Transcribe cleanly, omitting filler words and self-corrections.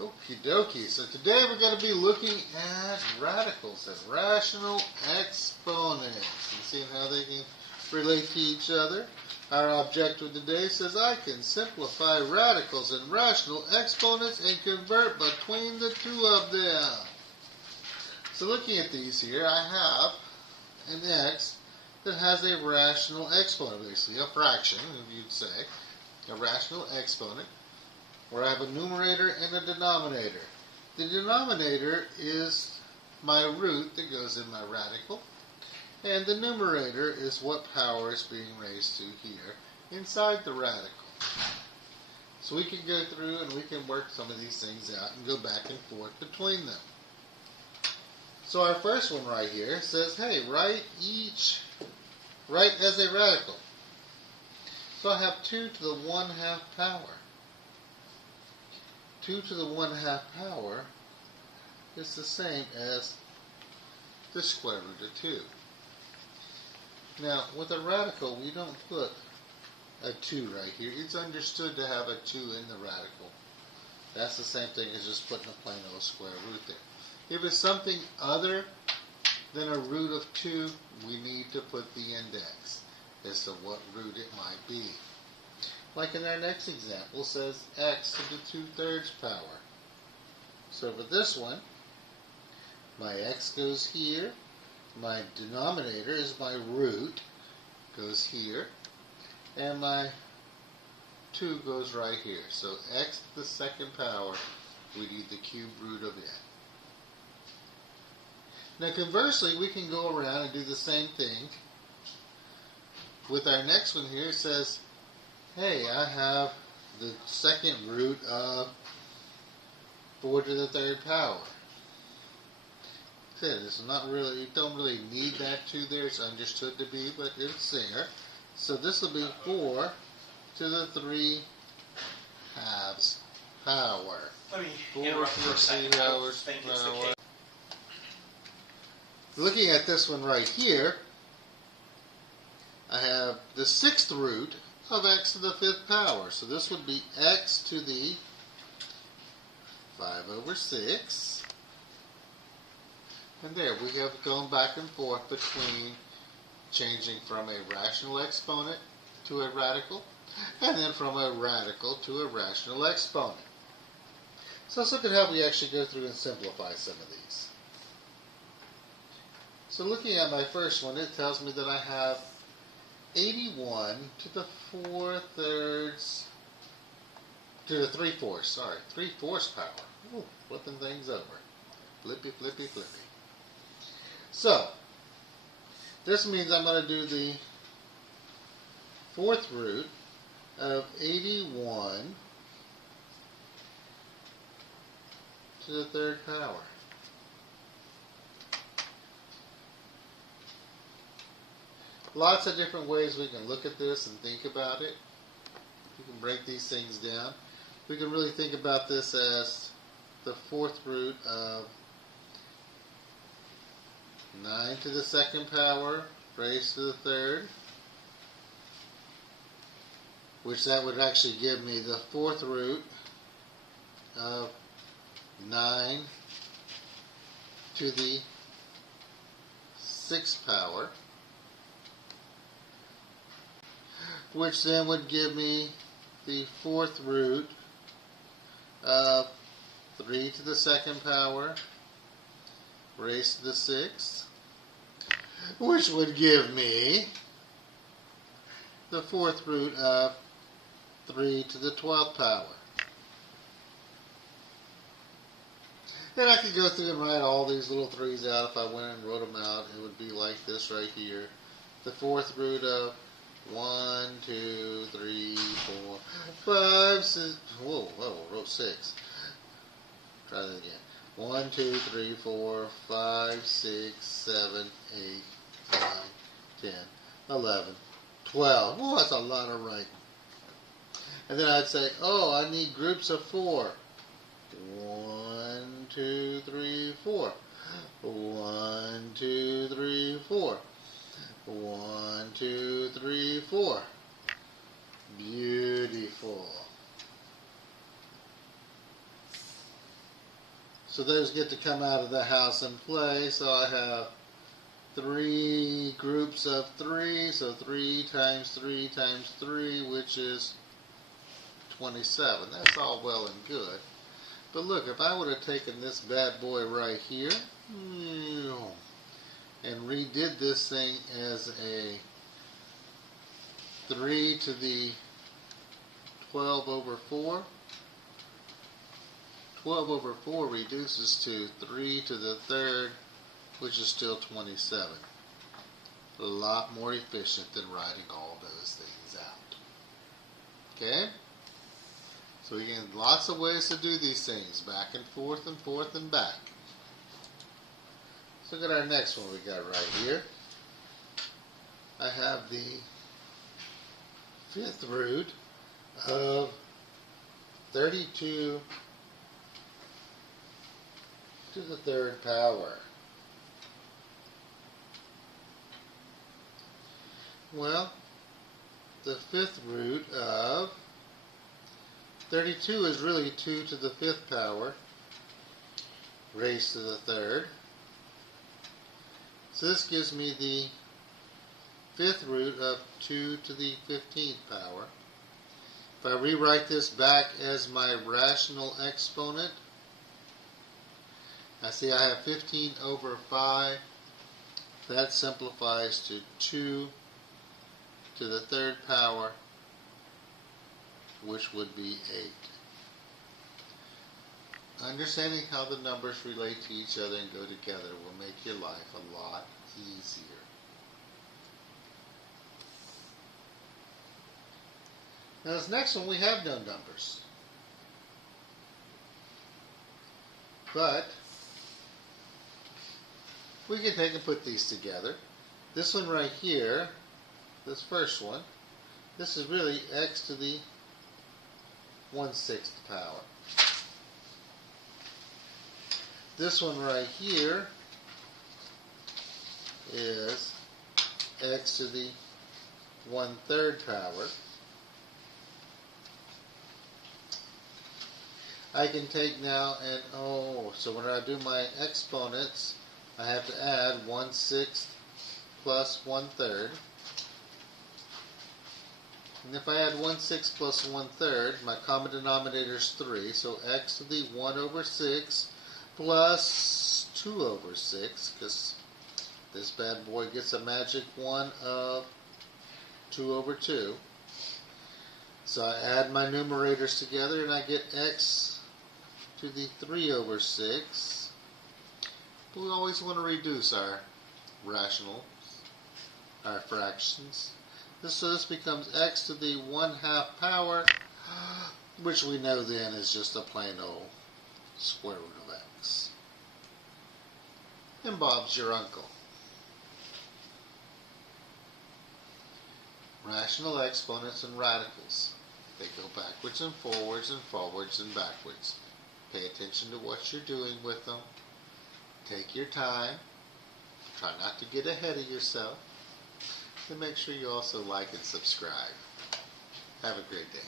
Okie dokie. So today we're going to be looking at radicals and rational exponents and seeing how they can relate to each other. Our objective today says I can simplify radicals and rational exponents and convert between the two of them. So looking at these here, I have an x that has a rational exponent, basically a fraction, if you'd say, a rational exponent, where I have a numerator and a denominator. The denominator is my root that goes in my radical, and the numerator is what power is being raised to here inside the radical. So we can go through and we can work some of these things out and go back and forth between them. So our first one right here says, hey, write as a radical. So I have 2 to the 1/2 power. 2 to the 1/2 power is the same as the square root of 2. Now, with a radical, we don't put a 2 right here. It's understood to have a 2 in the radical. That's the same thing as just putting a plain old square root there. If it's something other than a root of 2, we need to put the index as to what root it might be. Like in our next example, says x to the 2/3 power. So for this one, my x goes here, my denominator is my root, goes here, and my 2 goes right here. So x to the 2nd power, we need the cube root of it. Now conversely, we can go around and do the same thing. With our next one here, it says, hey, I have the 2nd root of 4 to the 3rd power. It's not really, you don't really need that 2 there. It's understood to be, but it's there. So this will be 4 to the 3 halves power. Let me 4 interrupt to for the a second. 3 I hours think it's the power. case. Looking at this one right here, I have the 6th root of x to the 5th power. So this would be x to the 5/6. And there we have gone back and forth between changing from a rational exponent to a radical, and then from a radical to a rational exponent. So let's look at how we actually go through and simplify some of these. So looking at my first one, it tells me that I have 81 to the 4/3, to the 3/4 power. Ooh, flipping things over. Flippy, flippy, flippy. So, this means I'm going to do the 4th root of 81 to the 3rd power. Lots of different ways we can look at this and think about it. We can break these things down. We can really think about this as the 4th root of 9 to the 2nd power raised to the 3rd, which that would actually give me the 4th root of 9 to the 6th power, which then would give me the 4th root of 3 to the 2nd power raised to the 6th, which would give me the 4th root of 3 to the 12th power. Then I could go through and write all these little 3's out. If I went and wrote them out, it would be like this right here. The 4th root of 1, 2, 3, 4, 5, 6. Whoa, wrote 6. Try that again. 1, 2, 3, 4, 5, 6, 7, 8, 9, 10, 11, 12. Oh, that's a lot of writing. And then I'd say, oh, I need groups of 4. 1, 2, 3, 4. 1, 2, 3, 4. 1, 2, 3, 4. Beautiful. So those get to come out of the house and play. So I have 3 groups of 3. So 3 times 3 times 3, which is 27. That's all well and good. But look, if I would have taken this bad boy right here and redid this thing as a 3 to the 12 over 4, 12 over 4 reduces to 3 to the 3rd, which is still 27. A lot more efficient than writing all those things out. Okay? So again, lots of ways to do these things, back and forth and forth and back. Let's look at our next one we got right here. I have the 5th root of 32 to the 3rd power. Well, the 5th root of 32 is really 2 to the 5th power raised to the 3rd. So this gives me the 5th root of 2 to the 15th power. If I rewrite this back as my rational exponent, I see I have 15 over 5. That simplifies to 2 to the 3rd power, which would be 8. Understanding how the numbers relate to each other and go together will make your life a lot easier. Now this next one, we have no numbers. But we can take and put these together. This one right here, this first one, this is really x to the 1/6 power. This one right here is x to the 1/3 power. I can take now and, so when I do my exponents, I have to add 1/6 plus 1/3. And if I add 1/6 plus 1/3, my common denominator is 3, so x to the 1 over 6 plus 2 over 6, because this bad boy gets a magic 1 of 2 over 2. So I add my numerators together and I get x to the 3 over 6. But we always want to reduce our rationals, our fractions. So this becomes x to the 1/2 power, which we know then is just a plain old square root of x. And Bob's your uncle. Rational exponents and radicals. They go backwards and forwards and forwards and backwards. Pay attention to what you're doing with them. Take your time. Try not to get ahead of yourself. And make sure you also like and subscribe. Have a great day.